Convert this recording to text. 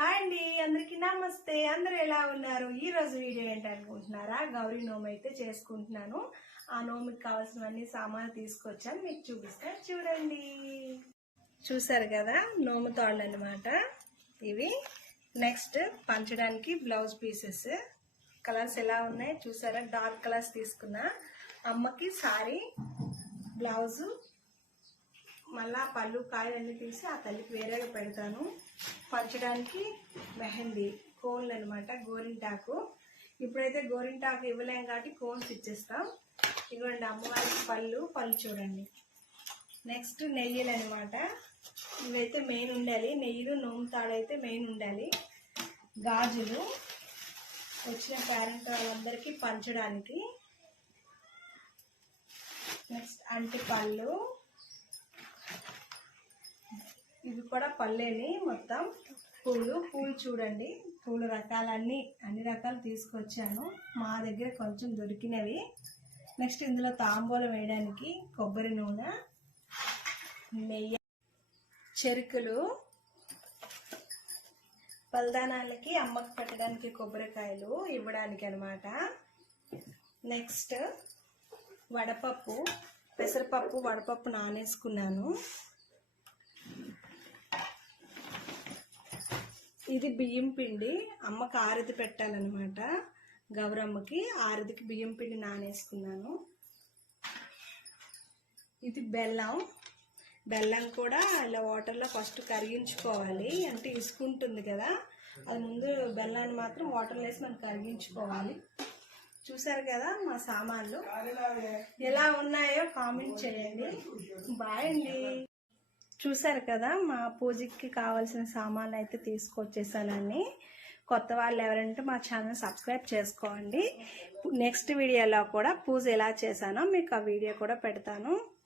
Hi అండి, అందరికి నమస్తే. అందరూ ఎలా ఉన్నారు? ఈ రోజు వీడియో ఏంటనుకుంటున్నారా? గౌరీ నోము అయితే చేసుకుంటున్నాను. ఆ నోముకి కావాల్సినవన్నీ సామాన్లు తీసుకొచ్చాను, మీకు చూపిస్తాను చూడండి. చూసారు కదా, నోము తాళ్ళు అనమాట ఇవి. నెక్స్ట్ పంచడానికి బ్లౌజ్ పీసెస్. కలర్స్ ఎలా ఉన్నాయి చూసారా? డార్క్ కలర్స్ తీసుకున్నా. అమ్మకి సారీ, బ్లౌజు, మళ్ళా పళ్ళు కాయలు అన్నీ తీసి ఆ తల్లికి వేరేగా పెడతాను. పంచడానికి మెహందీ, కోన్లు అనమాట, గోరింటాకు. ఇప్పుడైతే గోరింటాకు ఇవ్వలేం కాబట్టి కోన్స్ ఇచ్చేస్తాం. ఇవ్వండి అమ్మవారికి పళ్ళు చూడండి. నెక్స్ట్ నెయ్యిలు అనమాట, ఇవైతే మెయిన్ ఉండాలి. నెయ్యిలు నోము తాడైతే మెయిన్ ఉండాలి. గాజులు వచ్చిన పేరెంట్ వాళ్ళందరికీ పంచడానికి. నెక్స్ట్ అంటి పళ్ళు, ఇవి కూడా పళ్ళేని. మొత్తం పూలు చూడండి, పూలు అన్ని రకాలు తీసుకొచ్చాను. మా దగ్గర కొంచెం దొరికినవి. నెక్స్ట్ ఇందులో తాంబూలం వేయడానికి కొబ్బరి నూనె, నెయ్యి, చెరుకులు, బలిదానాలకి అమ్మకు పెట్టడానికి కొబ్బరికాయలు ఇవ్వడానికి అనమాట. నెక్స్ట్ వడపప్పు, పెసరపప్పు, వడపప్పు నానేసుకున్నాను. ఇది బియ్యం పిండి, అమ్మకి ఆరతి పెట్టాలన్నమాట. గౌరమ్మకి ఆరతికి బియ్యం పిండి నానేసుకున్నాను. ఇది బెల్లం కూడా ఇలా వాటర్లో ఫస్ట్ కరిగించుకోవాలి. అంటే ఇసుకుంటుంది కదా, అది ముందు బెల్లాన్ని మాత్రం వాటర్లో వేసి మనం కరిగించుకోవాలి. చూసారు కదా మా సామాన్లు ఎలా ఉన్నాయో కామెంట్ చేయండి. బాయ్ అండి. చూసారు కదా, మా పూజకి కావాల్సిన సామాన్లు అయితే తీసుకొచ్చేసానని. కొత్త వాళ్ళు ఎవరంటే మా ఛానల్ సబ్స్క్రైబ్ చేసుకోండి. నెక్స్ట్ వీడియోలో కూడా పూజ ఎలా చేశానో మీకు ఆ వీడియో కూడా పెడతాను.